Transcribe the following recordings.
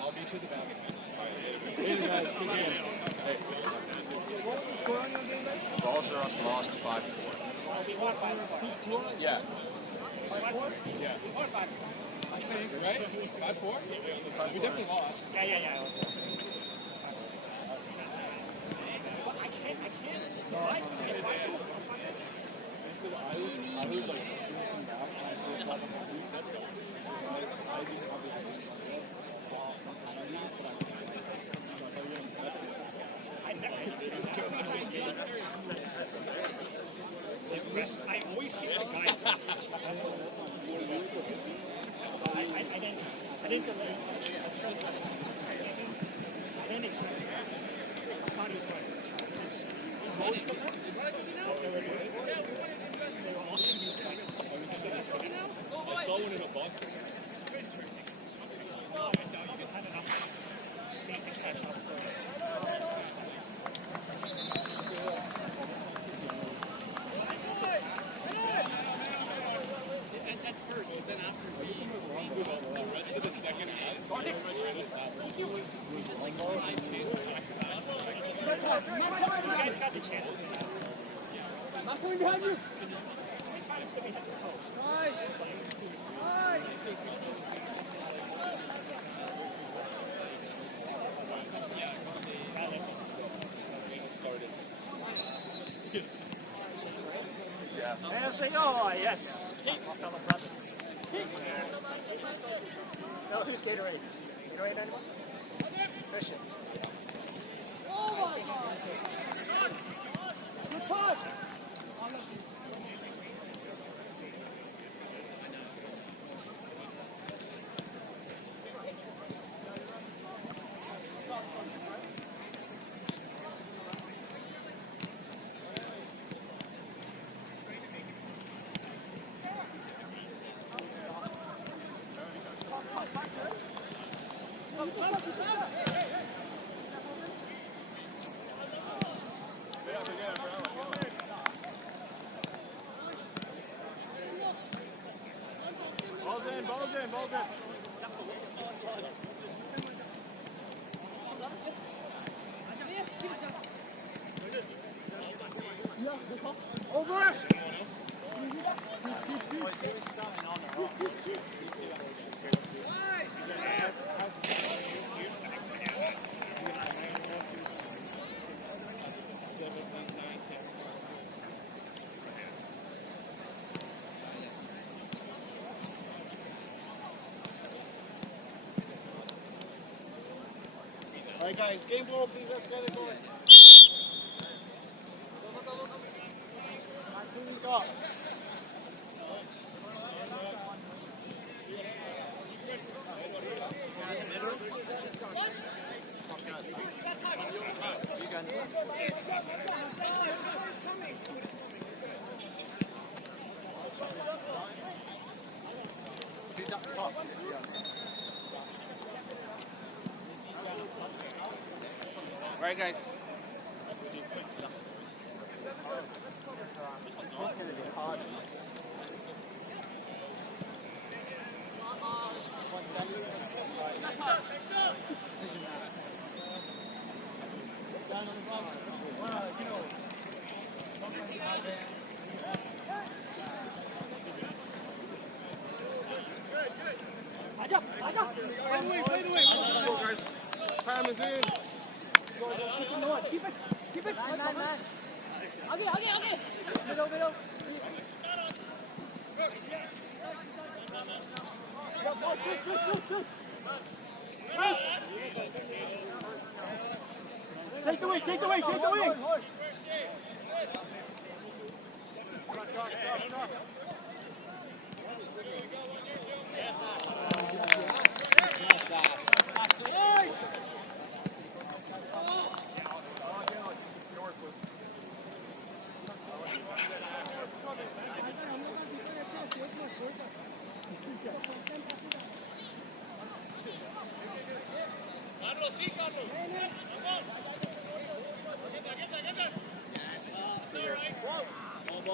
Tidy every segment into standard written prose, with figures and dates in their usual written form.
I'll beat you to the back. Hey guys, good game. Hey. What was the score on your game, guys? Balls lost 5-4. Yeah. 5-4? Yeah. 5-4. I think, right? 5-4? We definitely lost. Yeah. I can't. I was like, that's all. I always keep the guy. I didn't delay. Then it's most of them, they were all shooting I saw one in a box. No, you had enough speed to catch up. At first, but then after The rest of the second half, like 5 chances. You guys got the chances. not going behind you. How many times did we hit the post? Yeah. And say, oh, yes. No, who's Gatorade? Gatorade anyone? Christian. Oh my God! Good push! Balls in. Over! All right, guys, game ball, please. Let's get it going. Go. All right, guys. Play the way. Go, guys. Time is in. Keep it. Man. Okay. Middle. Take the wing.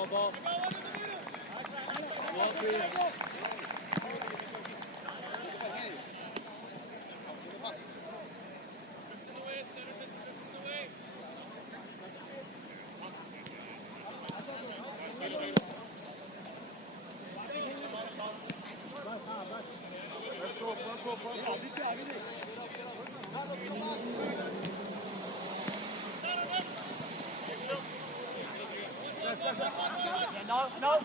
Ball. Ball, please. No.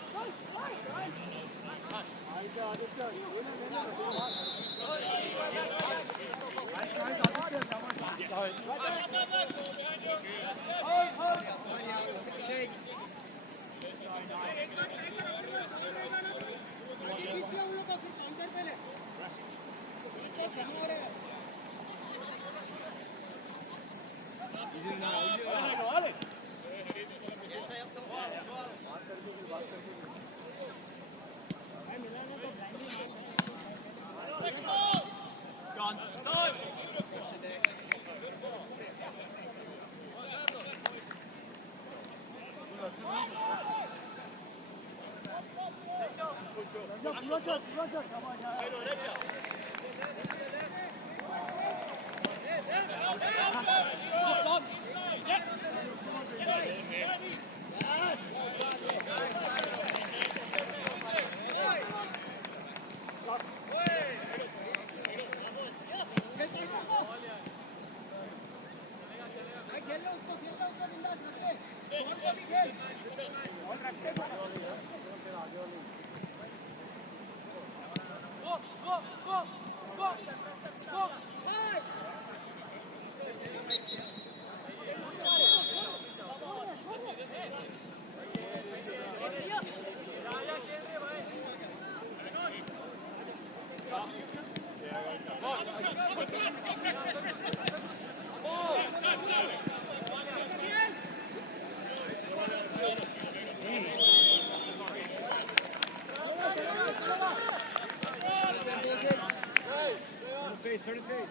Turn the face.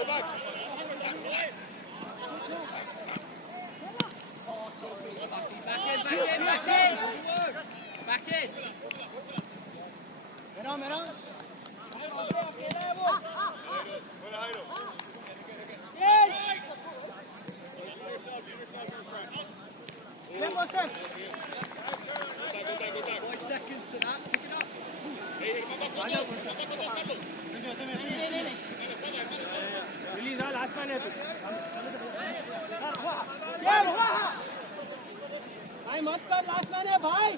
Go back. Back in. Meron. Boy, seconds to that. Pick it up. Release all last man है तू भाई मत कर last man है भाई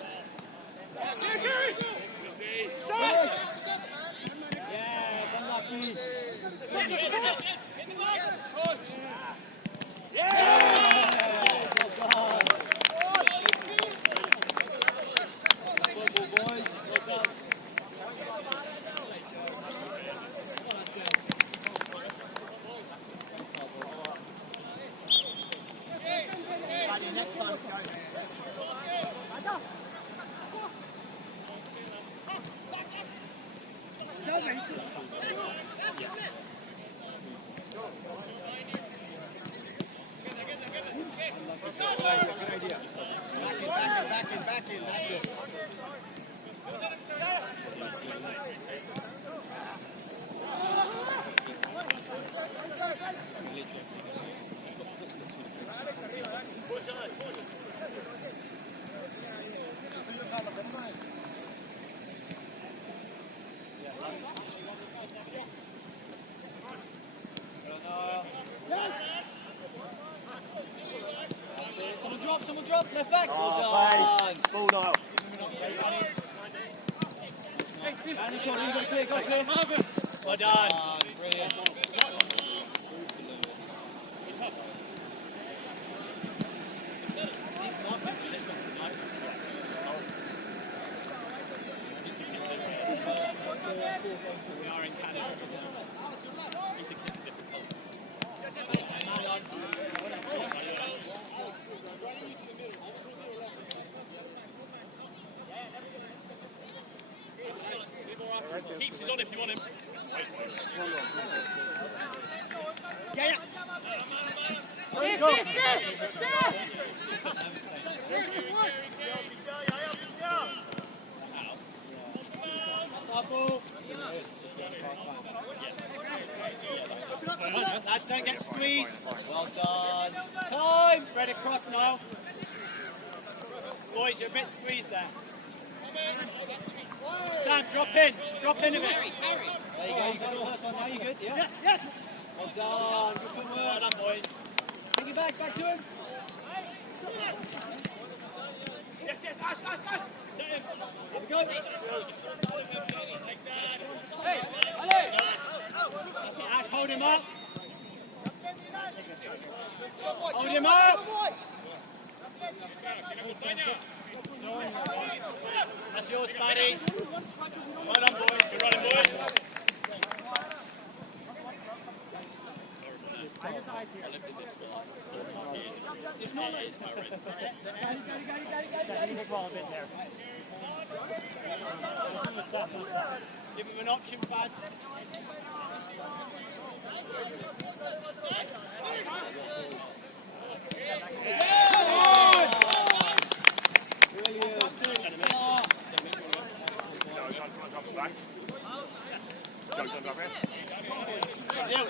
Next time, go Good idea. Back in. That's it. left back. Well done. Ball now. And shot, go clear, go clear. Well done. Brilliant. He's marking for this one tonight. We are in Canada. He's a kid's different culture. Keeps is on if you want him. Yeah. Lads, don't get squeezed. Well done. Time. Spread across now. Boys, you're a bit squeezed there. Sam, drop in. Drop in a bit. There you go. You got the first one now. You good? Yeah. Yes. Well done. Good footwork. Well done, boys. Take it back. Back to him. Yes, Ash. Have a go. Hey, That's it, Ash. Hold him up. Hold him up. That's yours, Paddy. Well done, boys. Good running, boys. It's not like it's not red. Give him an option, Fad.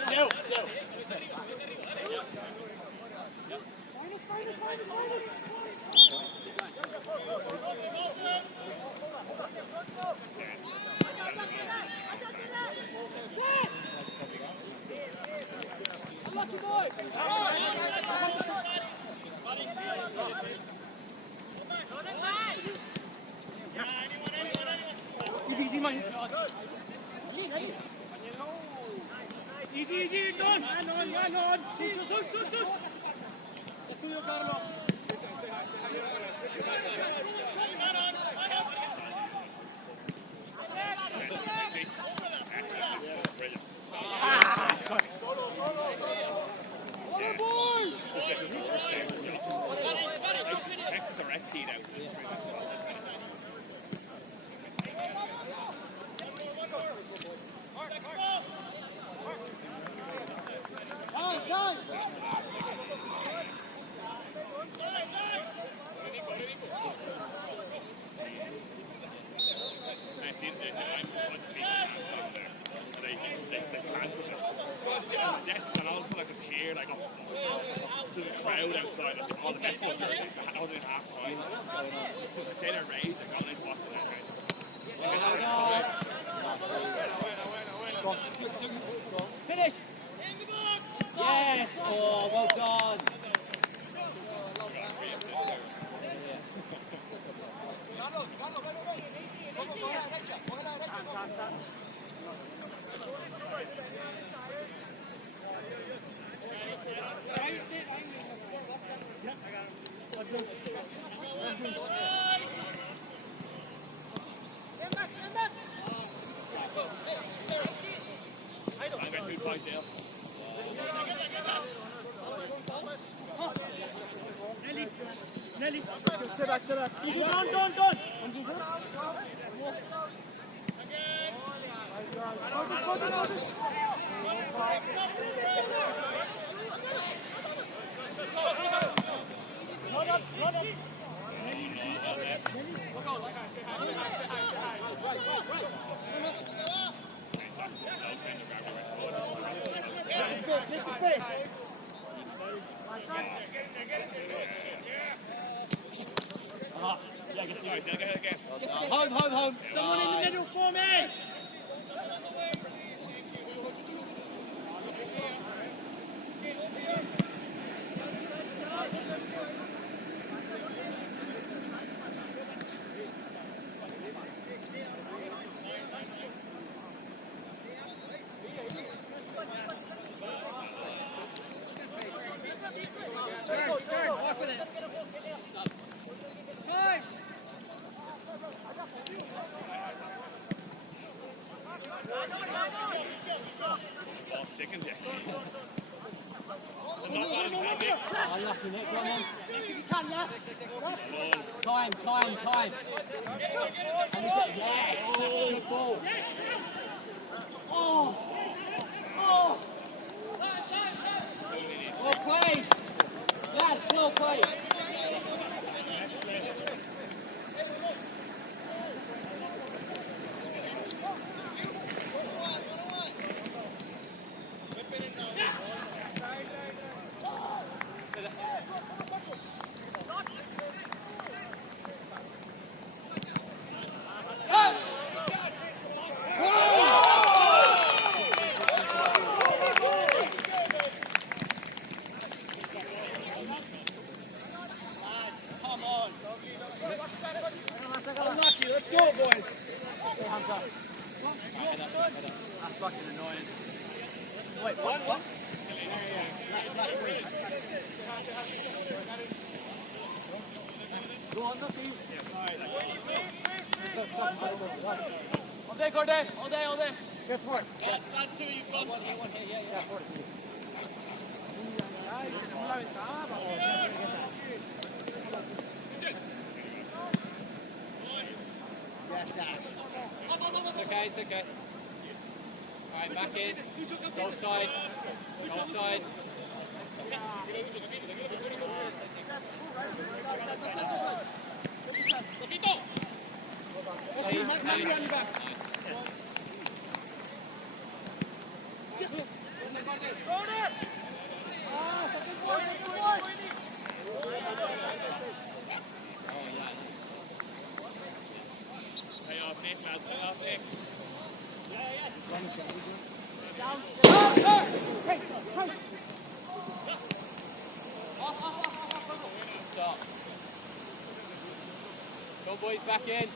Deal. Lucky boy. Easy, man. Easy, done. Man on. Sus. C'est tuyo, Carlo. Next to direct feed out. Time. I see the line inside the feed there. They planted it. I was sitting on the desk and all of a sudden I could hear like there's a crowd outside. I think all the baseball jerseys. I was in half time. I'd say they're raised. They're going to watch it. Finish. Yes. Oh, well done. Nelly. Sit back. Done. Home. Someone in the middle for me. Ball sticking there. Unlucky, Nick. Come on. Nick, if you can, yeah. Time. Yes. Good ball. Oh. Well played. Lads, well played. Unlucky, let's go, boys. That's fucking annoying. Wait, what? Go on, Lucky. All day, Corday. All day. Go for it. That's two you've got. Yeah, for it. Yes, Ash. It's okay. Alright, back in. Goal side. Pay off, Nick, lads. Pay off, Nick. Stop. Go, boys, back in.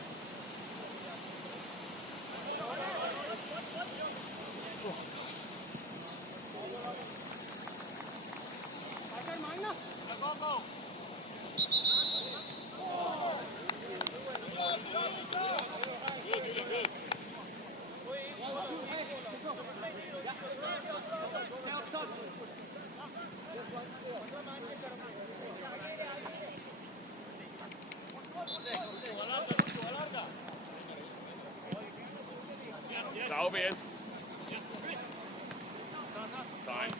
It's obvious. Time.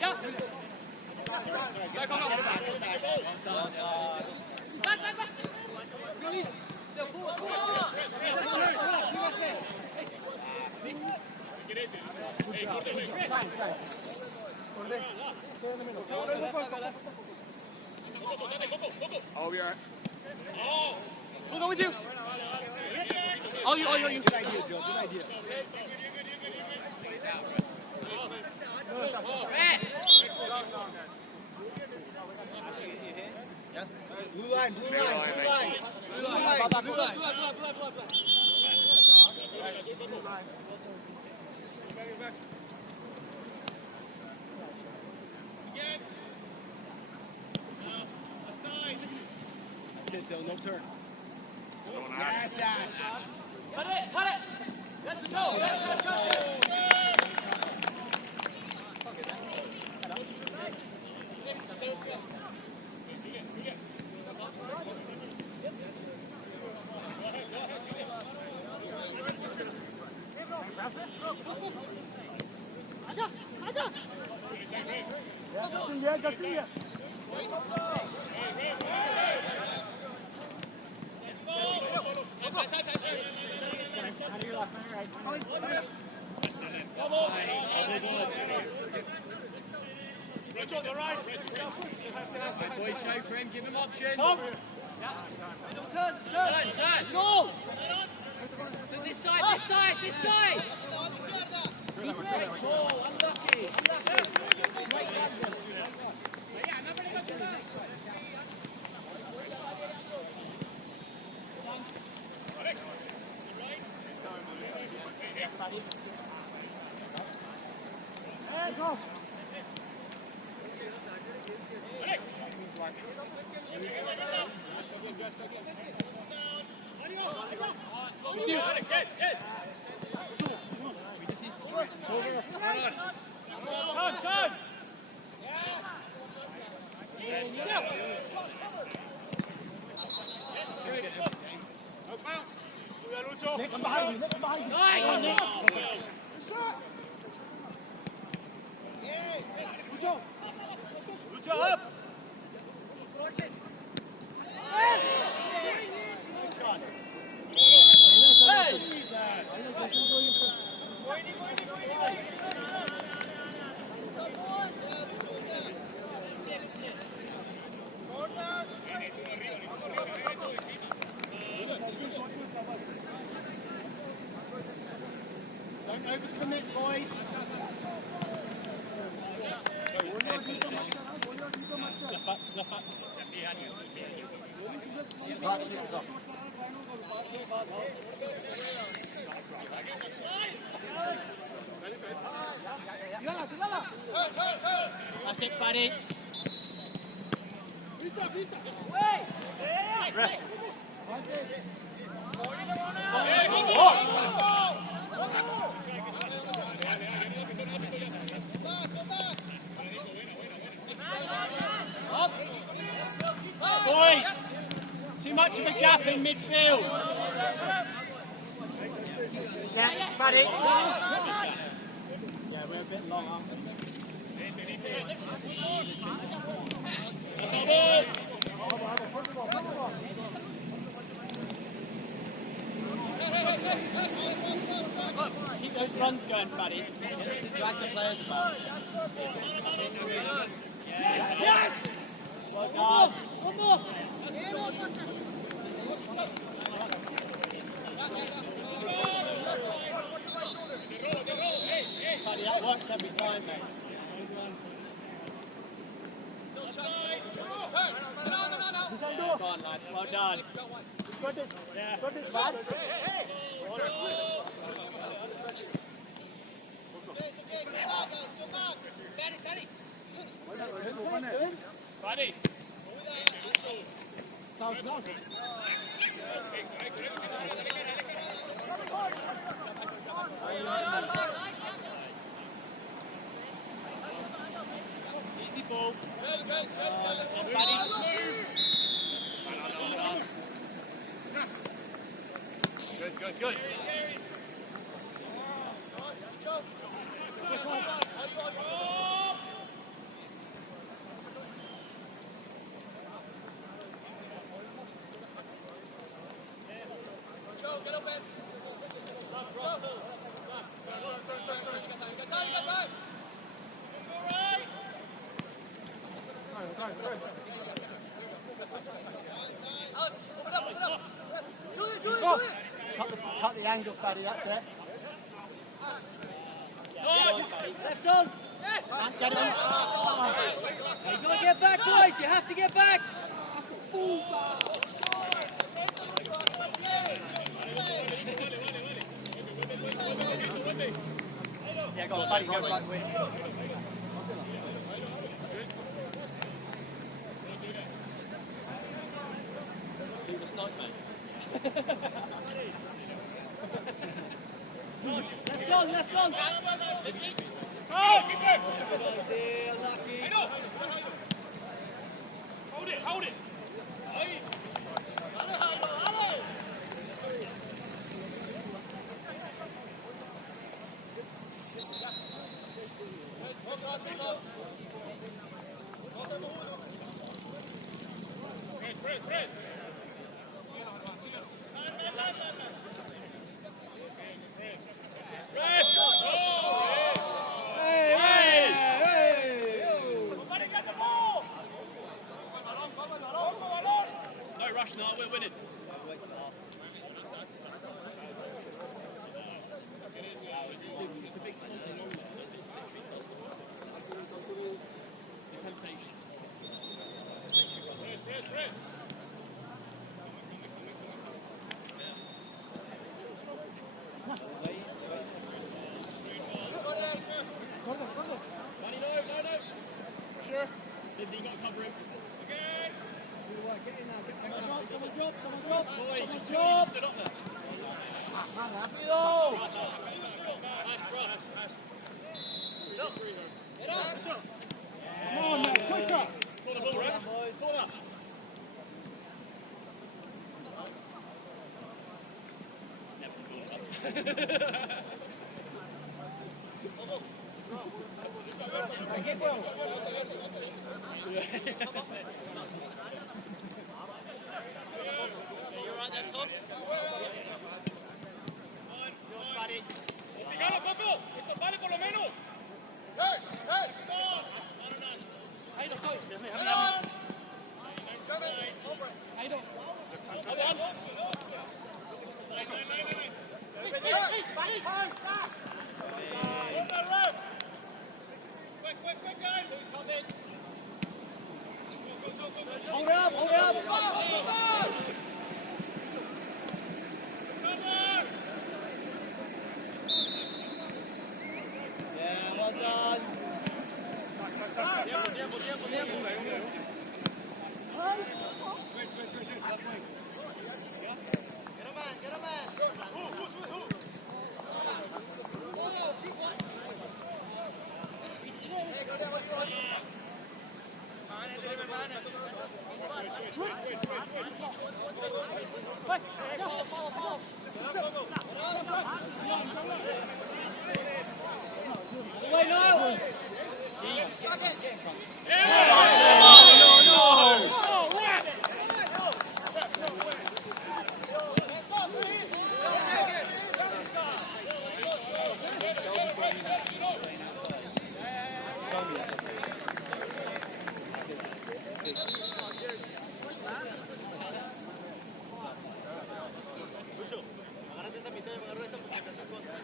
Yeah. I'll be alright. We'll go with you. All you. Good idea, Joe. Good idea. Blue line. That's it, Dylan. No turn. Yes, Ash. Cut it. Let's go. Justin. Boys, show for him. Give him options. Turn. No. So this side. Great ball. Unlucky. Nick, I'm behind you. Nick, I'm behind you. Good job. Good job. Don't overcommit, boys. That's it, Paddy. Rest. Boys, too much of a gap in midfield. Yeah, Paddy. Yeah, we're a bit long, aren't we? Keep those runs going, Paddy. Drag the players about. Yes! Well done. One more. Paddy, that works every time, mate. Go on, lads. Well done. Got it. Yeah. Got it, lad. Paddy. South. Easy ball. Good. Cut the angle, Paddy, that's it. Left on. Get on. You've got to get back, boys. You have to get back. Yeah, go on, Paddy, go right wing. Left on. Oh, keep it. Good idea, Lucky. Hold it. Press. No rush now, we're winning. Pressure. Lindsay, you got to cover him. Again. Someone drop. Someone drop. Boys, Someone drop. stood up there. Come on, man, quicker! Hold up, hold up! Yeah, well done. Wait, no! Agárrate esta mitad y me agarro esta por si acaso en contra.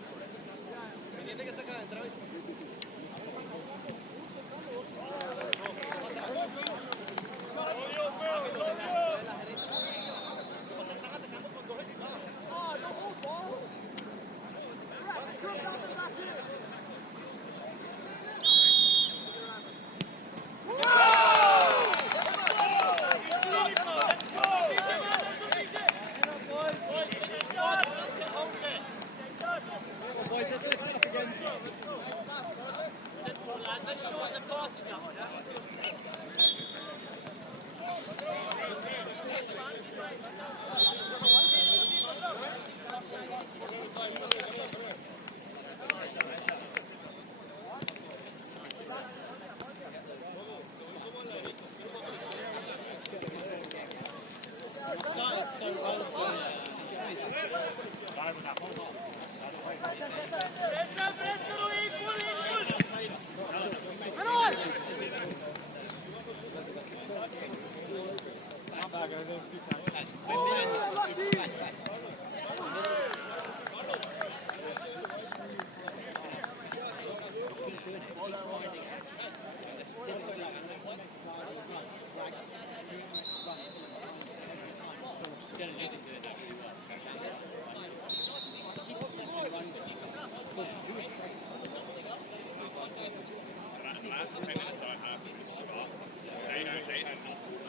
Pendiente que saca de entrada. Sí, sí, sí. Boys, let's lift it up again. Let's shorten the passes now. Started so well, so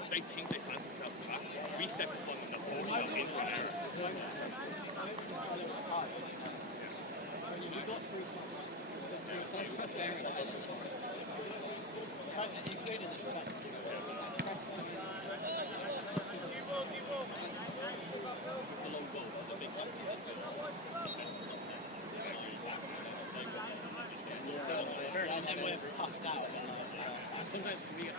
They think they fancy themselves back. We step up on the force of into an error. Sometimes we get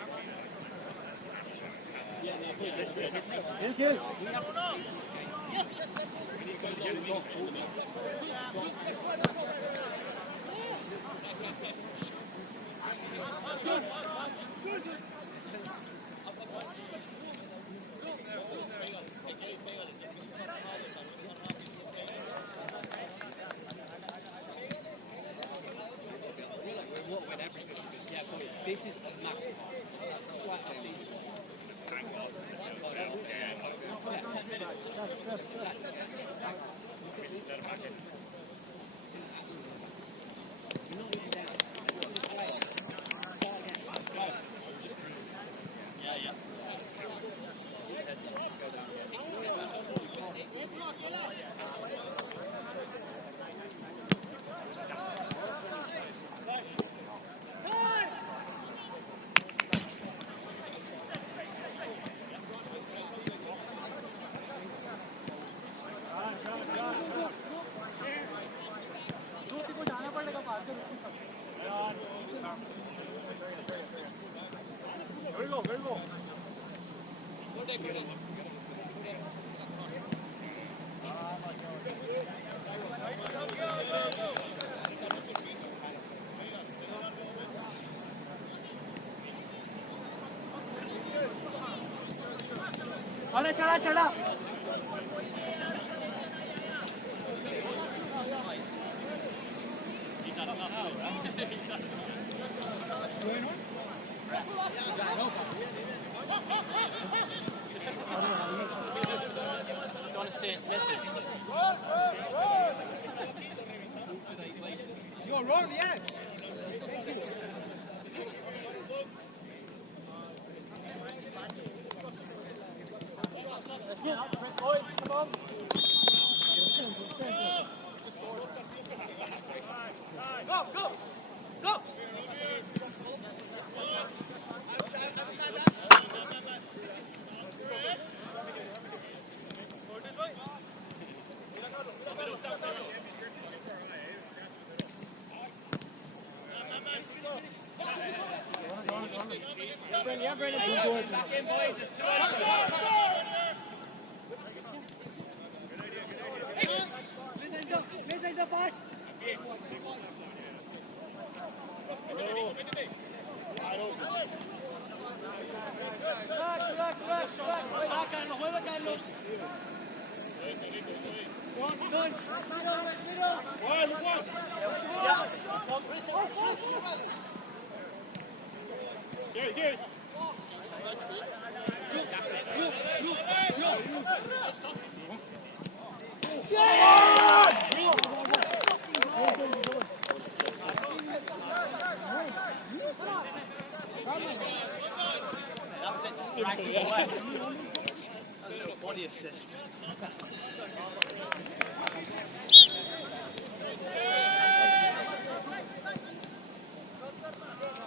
this is a massive one. That's the last season. चला चला चला Don't say it's misses. You're wrong, yes. Let's go. Boys, come on. Go, go, go. Yeah, Brendan. Back in, boys. It's 2 Missing the pass. Relax, Carlos. Juega, Carlos. Good. That's a little body assist.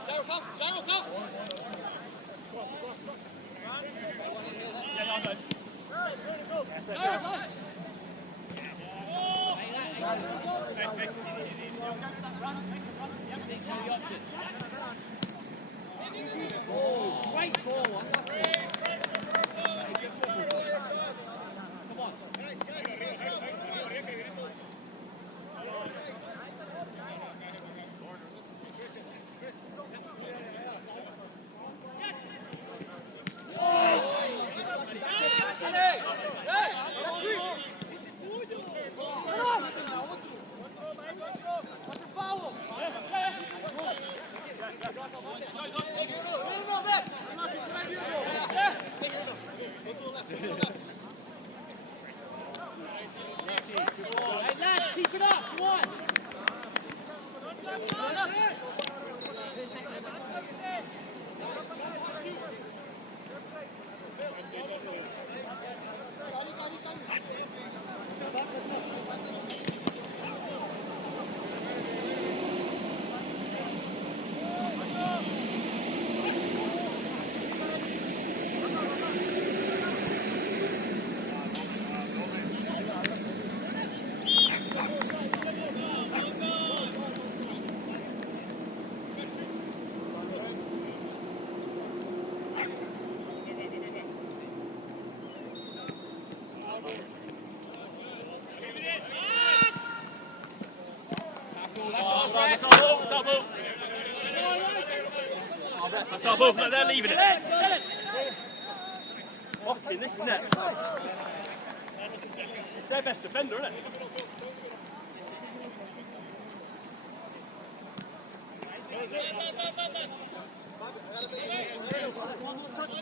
Daryl, go. Great ball. Come on. Hey lads, keep it up, come on! That's our move, they're leaving it. Watching this next. It's their best defender, isn't it? One more touch.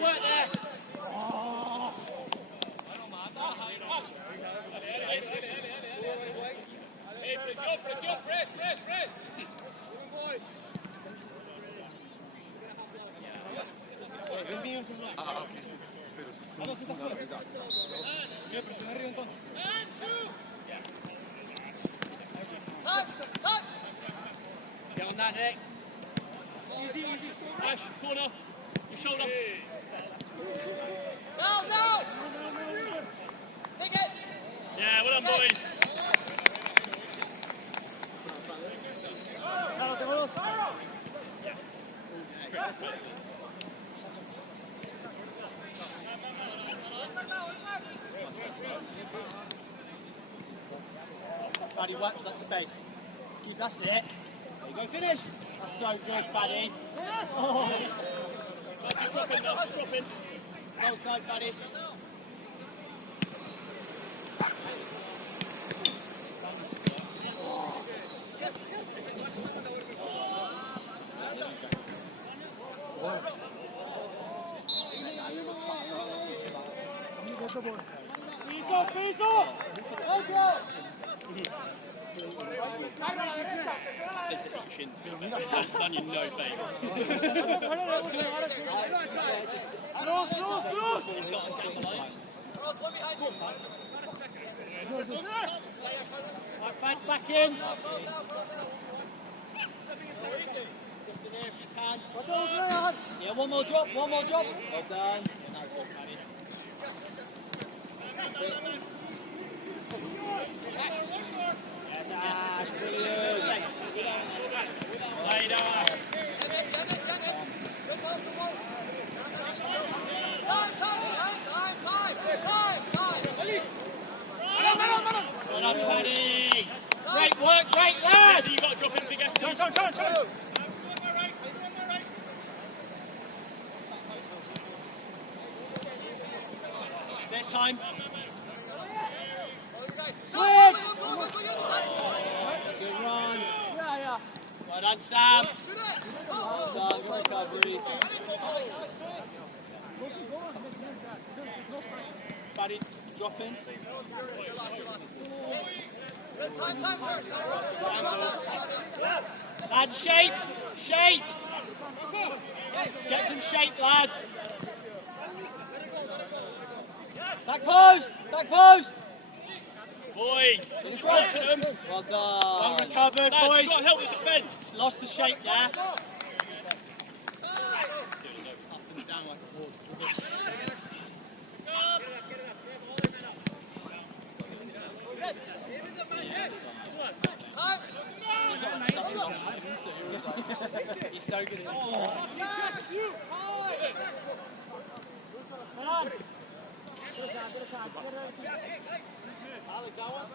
Work there. Voy a presionar arriba entonces. that, Nick. Ash, corner. Your shoulder. No! Take it! Yeah, well done, boys. Carlos, tengo dos. Buddy, work for that space. That's it. There you go, finish. That's so good, buddy. Oh. Drop in, drop in. Go side, buddy. There's the shin to be honest. Done you no favour. Right, back in. Just in here if you can. Yeah, one more drop. Well done. Yes, Ash, brilliant. Later. Well done, Paddy. Great work, great lad. So you got to drop in for Gaston. Turn. Their time. Switch! Good run. Well done, Sam. Well done, good recovery. Buddy, drop in. Lad, shape! Get some shape, lads. Back post! Boys, distraction them. Well done. Well recovered, Lads, boys. you've got to help the defence. Lost the shape there. He's so good at Alex, that one?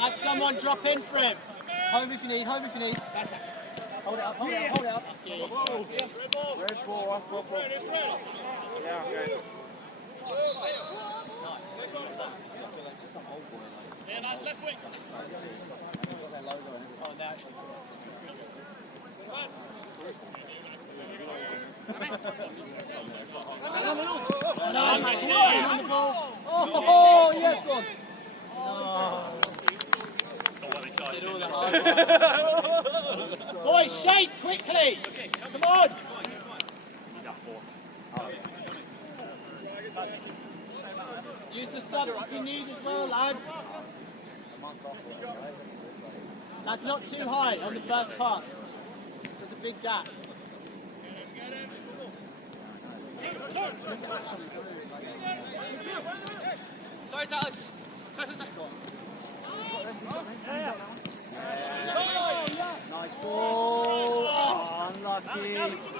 Let someone drop in for him. Home if you need. Hold it up. Red ball. Yeah, okay. Yeah, lads, left wing. Oh, no, actually. Oh, yes, go on. Boys, shape quickly. Come on. Use the subs if you need as well, lads. That's not too high on the first pass. There's a big gap. Sorry, Alex. Sorry. Nice ball. Oh, unlucky.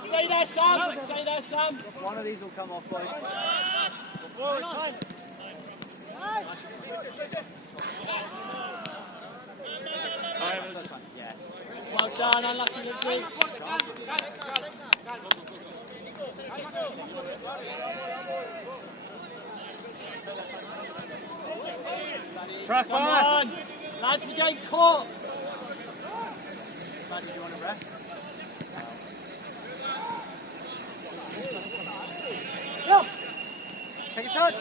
Stay there, Sam. One of these will come off, boys. Go forward, time. Yes. Well done, unlucky Lindsay. Come on. Lads, we're getting caught. Buddy, do you want to rest? Go! Take a touch!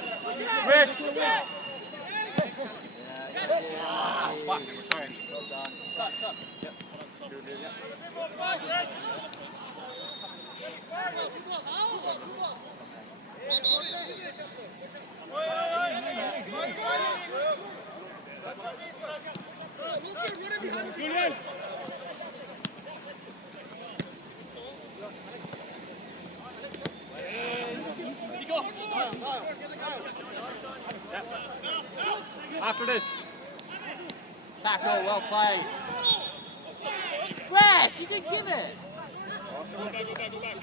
Rich! Fuck, sorry. Well done. Stop. Yep. Julian! After this. Tackle, well played. Ref, you didn't give it. Go back.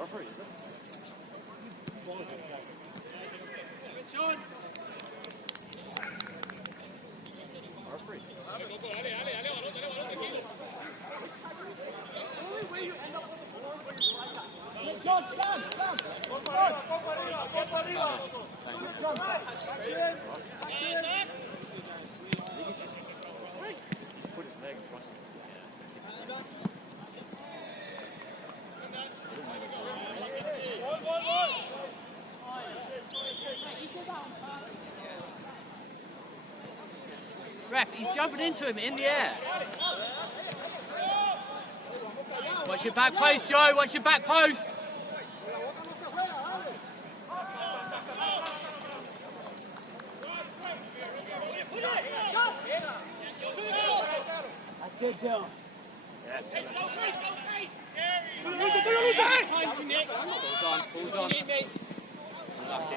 Referee, is it? Switch on! Referee. John, stand! He's put his leg in front of him. Ref, he's jumping into him in the air. Watch your back post, Joe. Watch your back post. That's it, Dylan. Yes. Pulls on. Unlucky.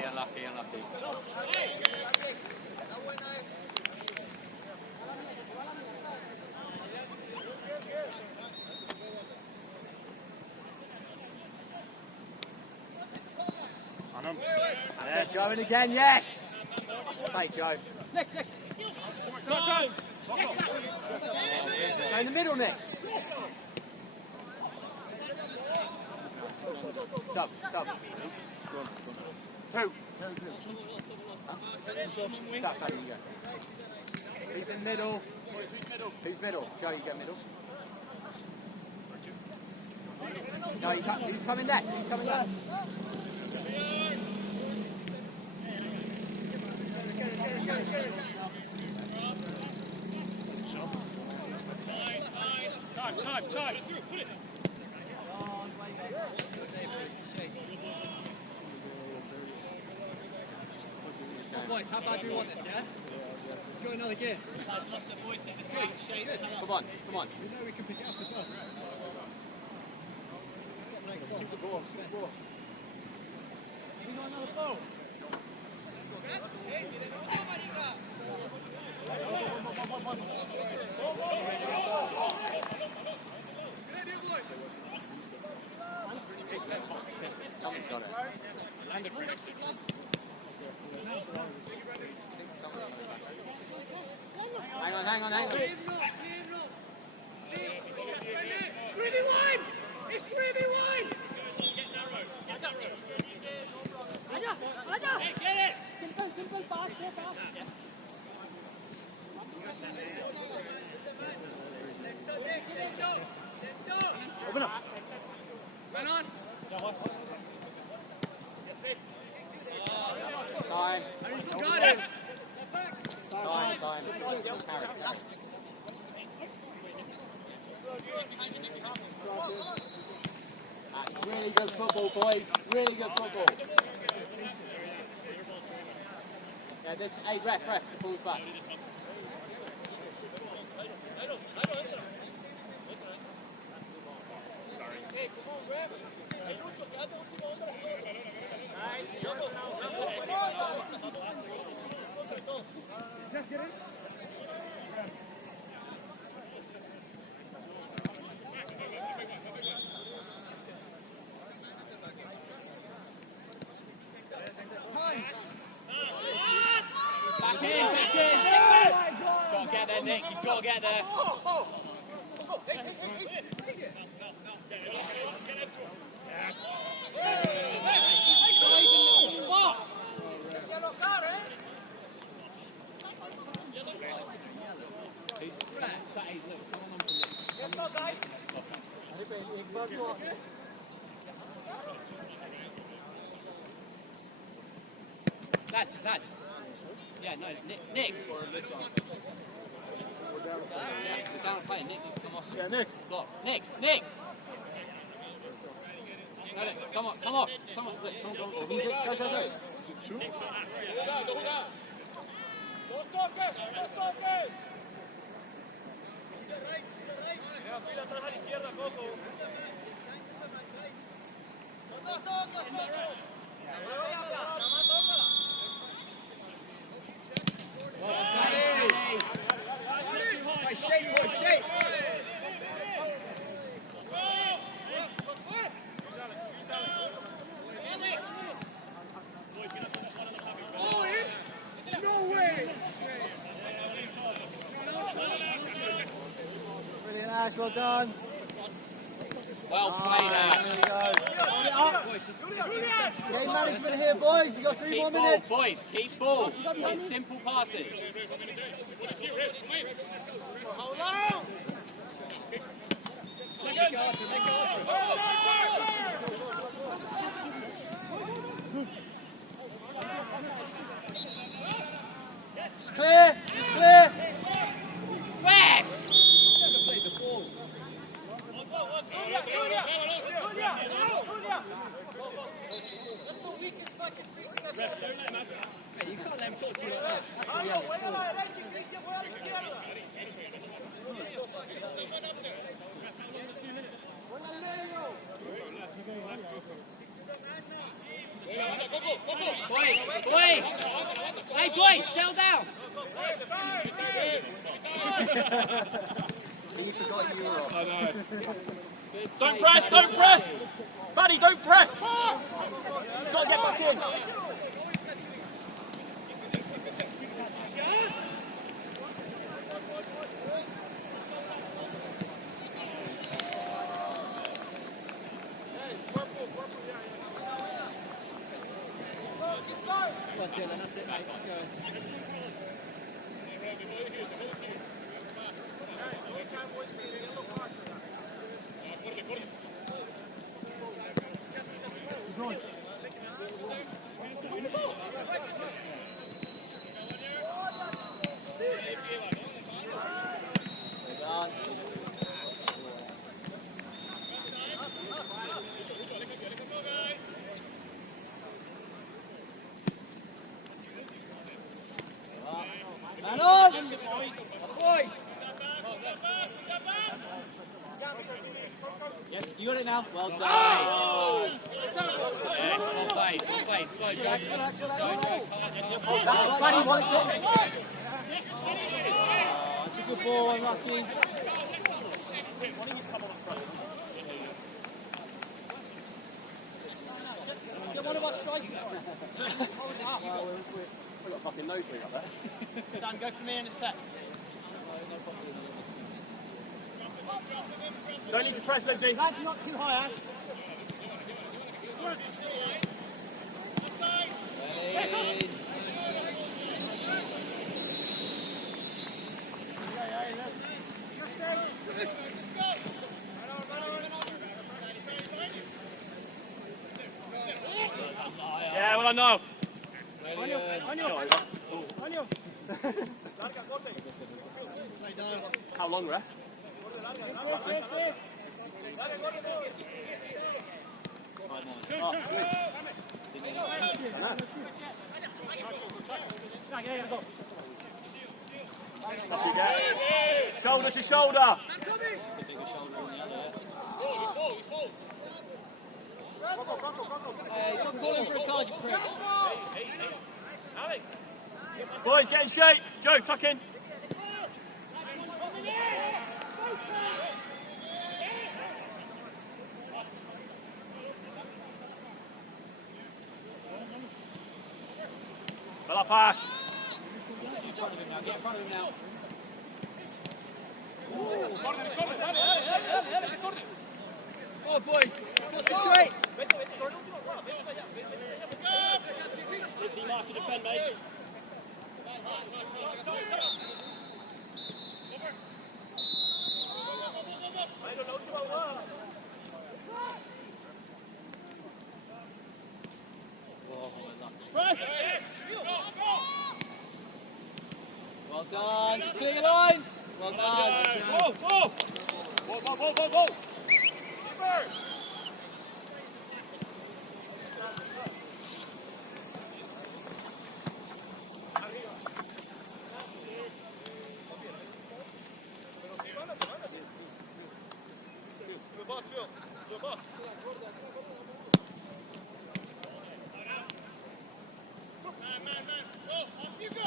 On him. Yes, going again, yes! Hey, Joe. Nick. Time! Go in the middle, Nick. Sub. Two. Sub, you go. He's in middle. Who's middle? Joe, you go middle. No, he's coming left. Time. Boys, how bad do we want this, yeah? Let's go another game. Lads, lots of voices, it's good. Come on. We know we can pick it up as well. Thanks, keep the ball. We got another foul. Someone's got it. Landed right next to it. Hang on. It's 3v1! Get that road. Hey, get it! Simple, fast. Open up. Man on! Time. Still got it! Time. Carry. That's really good football, boys. Really good football. Yeah, this. Hey, ref, the ball's back. Hey, come on, grab it. Hey, Lucho, quédate último hombre. Back in! Gotta get there, Nick. You've got to get there. Yes. That's. Yeah, no, Nick. We're down a player. Nick needs to come off. Yeah, Nick. Block. Nick. No, come on. Someone go. Go. Shoot. Dos toques. Shape. Brilliant, Ash, well done. Well played, Ash. Game management here, boys. You've got 3 more minutes. Boys, keep ball. It's simple passes. Hold on. It's clear. Where? That's the weakest fucking free step. Hey, you can't let him talk to you like that. That's the reality. Boys! Hey, boys, settle down! You forgot you were off. I know. Don't press! Buddy, don't press! You've got to get back in. Well, Dylan, that's it, mate. Go. Man on! Boys! Yes, you got it now. Well done. Oh! Yes, well played. Slow, Joe. Buddy wants it. It's a good ball, unlucky. Get one of our strikers. We've got a fucking nosebleed up there. Dan, go for me in a sec. Don't need to press, Lizzie. Lads, not too high, Ash. Yeah, well I know. How long, ref? Shoulder to shoulder. Stop calling for a card, you prick. Boys, get in shape. Joe, tuck in. Well up, Ash. Get in front of him now. Oh, boys. Concentrate. Mark to defend, mate. Well done. Just clear your lines. Well done. Whoa, whoa! Whoa, whoa, whoa, whoa, whoa! Keeper! To the box, Phil. To the box. Man. Go. Off you go.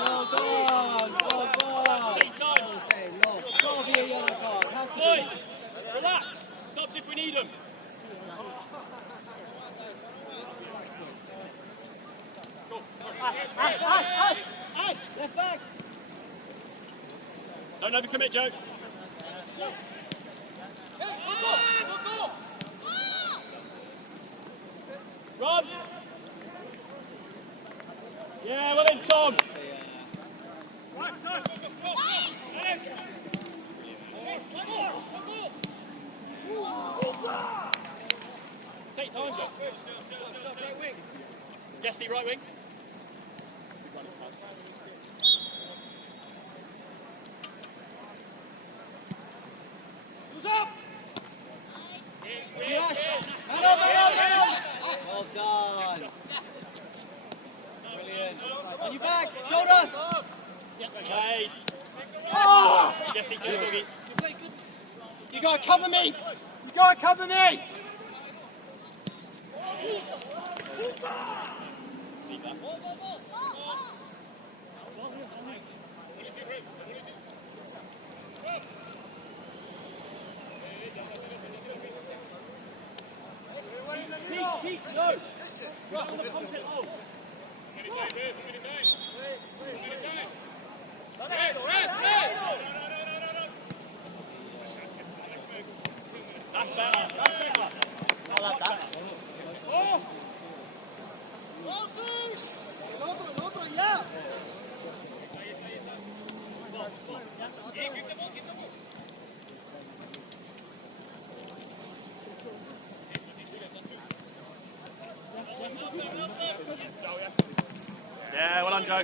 Well done. Well done. Okay, no. Got to be a yellow card. Has to Boys, be. relax. Stops if we need them. Left back. Don't overcommit, Joe. Rob. Yeah, well in, Tom. Take time, Joe. Guesty, right wing. Who's up? Man on. Well done. Brilliant. On your back. Shoulder. Shade. Oh! Guesty, good boogie. You got to cover me. You got to cover me. Pete, no! Right on the content, oh! That's better. That's quicker. I like that. Oh! El otro, ya. Yeah, well done, Joe.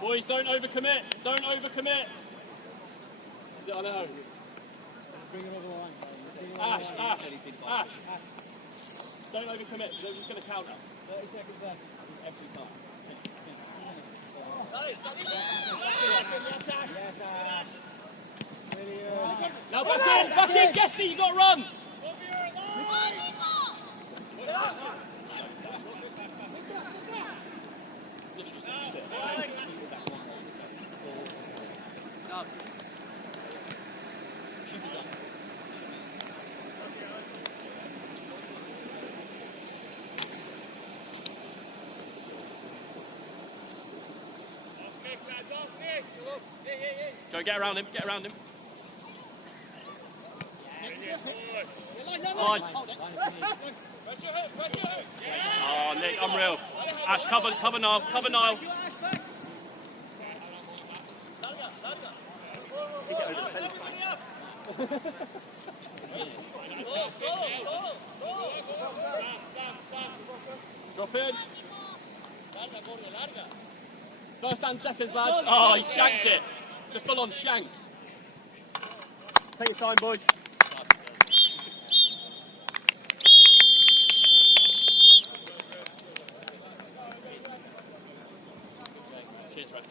Boys, don't overcommit. Don't overcommit. I know. Ash. Don't overcommit. They're just going to counter. 30 seconds left. Every time. Yes, Ash. Brilliant. Now back in, Guesty, you got to run. Go, get around him, Fine. Oh, Nick, unreal. Ash, cover Niall, Drop in. First and seconds, lads. Oh, he shanked it. It's a full-on shank. Take your time, boys. Cheers, Red.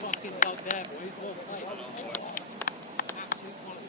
Fucking dog there, boys. Absolute quality.